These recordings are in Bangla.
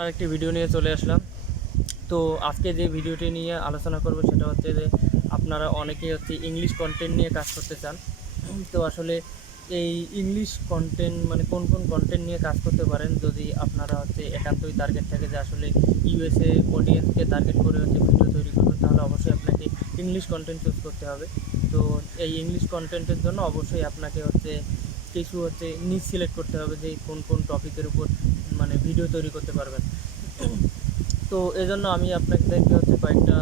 আরেকটি ভিডিও নিয়ে চলে আসলাম। তো আজকে যে ভিডিওটি নিয়ে আলোচনা করব সেটা হচ্ছে যে আপনারা অনেকেই ইংলিশ কন্টেন্ট নিয়ে কাজ করতে চান। তো আসলে এই ইংলিশ কন্টেন্ট মানে কোন কোন কন্টেন্ট নিয়ে কাজ করতে পারেন যদি আপনারা একান্তই টার্গেট থাকে যে আসলে ইউএসএ অডিয়েন্সকে টার্গেট করে ভিডিও তৈরি করবেন, তাহলে অবশ্যই আপনাকে ইংলিশ কন্টেন্ট চুজ করতে হবে। তো এই ইংলিশ কন্টেন্টের জন্য অবশ্যই আপনাকে কিছু নিচ সিলেক্ট করতে হবে যে কোন কোন টপিকের উপর ভিডিও তৈরি করতে পারবেন। তো এজন্য আমি আপনাদেরকে কয়েকটা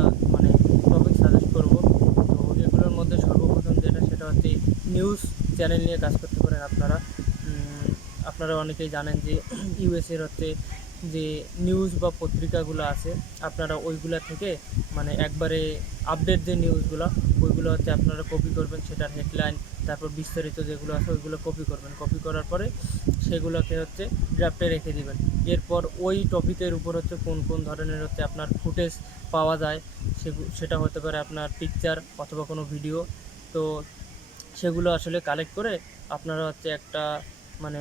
টপিক সাজেস্ট করব। তো এগুলোর মধ্যে সর্বপ্রথম সেটা নিউজ চ্যানেল নিয়ে কাজ করতে পারেন আপনারা। আপনারা অনেকেই জানেন যে ইউএসএর যে নিউজ বা পত্রিকাগুলো আছে, আপনারা ওইগুলা থেকে একবারে আপডেট যে নিউজগুলো ওইগুলো আপনারা কপি করবেন, সেটার হেডলাইন তারপর বিস্তারিত যেগুলো আছে ওইগুলো কপি করবেন। কপি করার পরে সেগুলোকে ড্রাফটে রেখে দিবেন। এরপর ওই টপিকের উপর কোন কোন ধরনের আপনার ফুটেজ পাওয়া যায়, সেটা হতে পারে আপনার পিকচার অথবা কোনো ভিডিও। তো সেগুলো আসলে কালেক্ট করে আপনারা একটা মানে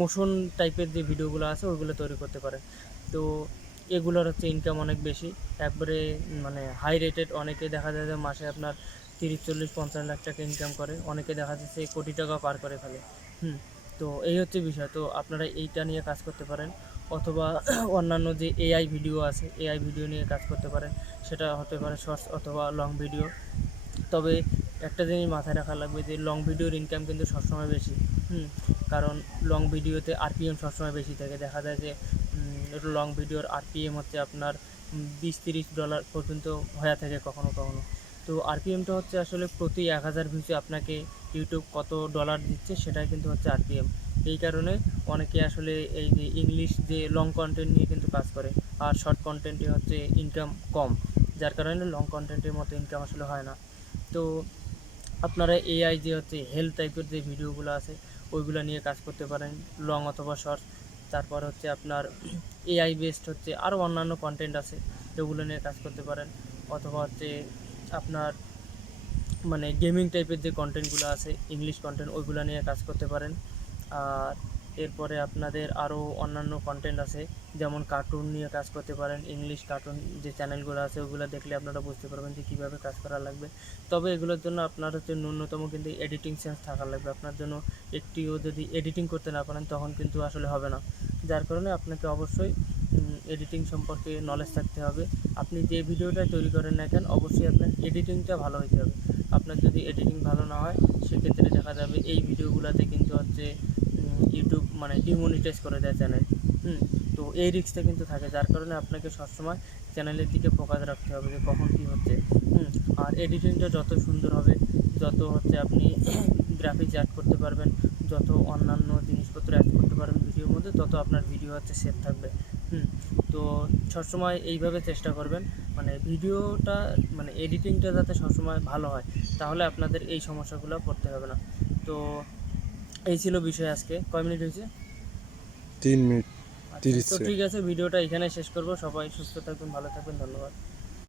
মোশন টাইপের যে ভিডিওগুলো আছে ওইগুলো তৈরি করতে পারেন। তো এগুলোর ইনকাম অনেক বেশি, একবারে হাই রেটেড। অনেকে দেখা যায় যে মাসে আপনার 30, 40, 50 লাখ টাকা ইনকাম করে, অনেকে দেখা যাচ্ছে কোটি টাকা পার করে ফেলে। তো এই বিষয়। তো আপনারা এইটা নিয়ে কাজ করতে পারেন, অথবা অন্যান্য যে এআই ভিডিও আছে এআই ভিডিও নিয়ে কাজ করতে পারেন। সেটা হতে পারে শর্টস অথবা লং ভিডিও। তবে একটা জিনিস মাথায় রাখা লাগবে যে লং ভিডিওর ইনকাম কিন্তু সবসময় বেশি। কারণ লং ভিডিওতে আরপিএম সবসময় বেশি থাকে। দেখা যায় যে লং ভিডিওর আরপিএম আপনার $20-30 পর্যন্ত হয়ে থাকে কখনো কখনো। তো আরপিএমটা আসলে প্রতি 1000 ভিউতে আপনাকে ইউটিউব কত ডলার দিচ্ছে সেটাই কিন্তু আরপিএম। এই কারণে অনেকে আসলে এই যে ইংলিশ যে লং কন্টেন্ট নিয়ে কিন্তু কাজ করে, আর শর্ট কন্টেন্টে ইনকাম কম, যার কারণে লং কন্টেন্টের মতো ইনকাম আসলে হয় না। তো আপনারা এআই যে হেলথ টাইপের যে ভিডিওগুলো আছে ওইগুলো নিয়ে কাজ করতে পারেন, লং অথবা শর্ট। তারপর আপনার এআই বেসড আরও অন্যান্য কন্টেন্ট আছে, সেগুলো নিয়ে কাজ করতে পারেন। অথবা আপনার গেমিং টাইপের যে কন্টেন্টগুলো আছে ইংলিশ কন্টেন্ট ওইগুলো নিয়ে কাজ করতে পারেন। আর এরপরে আপনাদের আরও অন্যান্য কন্টেন্ট আছে, যেমন কার্টুন নিয়ে কাজ করতে পারেন। ইংলিশ কার্টুন যে চ্যানেলগুলো আছে ওগুলো দেখলে আপনারা বুঝতে পারবেন যে কীভাবে কাজ করা লাগবে। তবে এগুলোর জন্য আপনার ন্যূনতম কিন্তু এডিটিং সেন্স থাকা লাগবে। আপনার জন্য একটিও যদি এডিটিং করতে না পারেন তখন কিন্তু আসলে হবে না। যার কারণে আপনাকে অবশ্যই এডিটিং সম্পর্কে নলেজ থাকতে হবে। আপনি যে ভিডিওটা তৈরি করেন না কেন অবশ্যই আপনার এডিটিংটা ভালো হতে হবে। আপনার যদি এডিটিং ভালো না হয় সেক্ষেত্রে দেখা যাবে এই ভিডিওগুলোতে কিন্তু ইউটিউব ডিমনিটাইজ করে দেয় চ্যানেল। তো এই রিস্কটা কিন্তু থাকে, যার কারণে আপনাকে সবসময় চ্যানেলের দিকে ফোকাস রাখতে হবে যে কখন কী হচ্ছে। আর এডিটিংটা যত সুন্দর হবে, যত আপনি গ্রাফিক্স অ্যাড করতে পারবেন, যত অন্যান্য জিনিসপত্র অ্যাড করতে পারবেন ভিডিওর মধ্যে, তত আপনার ভিডিও সেফ থাকবে। তো সবসময় এইভাবে চেষ্টা করবেন ভিডিওটা এডিটিংটা যাতে সবসময় ভালো হয়, তাহলে আপনাদের এই সমস্যাগুলো পড়তে হবে না। তো এই ছিল বিষয়। আজকে কয় মিনিট হয়েছে? 3 মিনিট 30 তো ঠিক আছে, ভিডিওটা এখানে শেষ করব। সবাই সুস্থ থাকবেন, ভালো থাকবেন, ধন্যবাদ।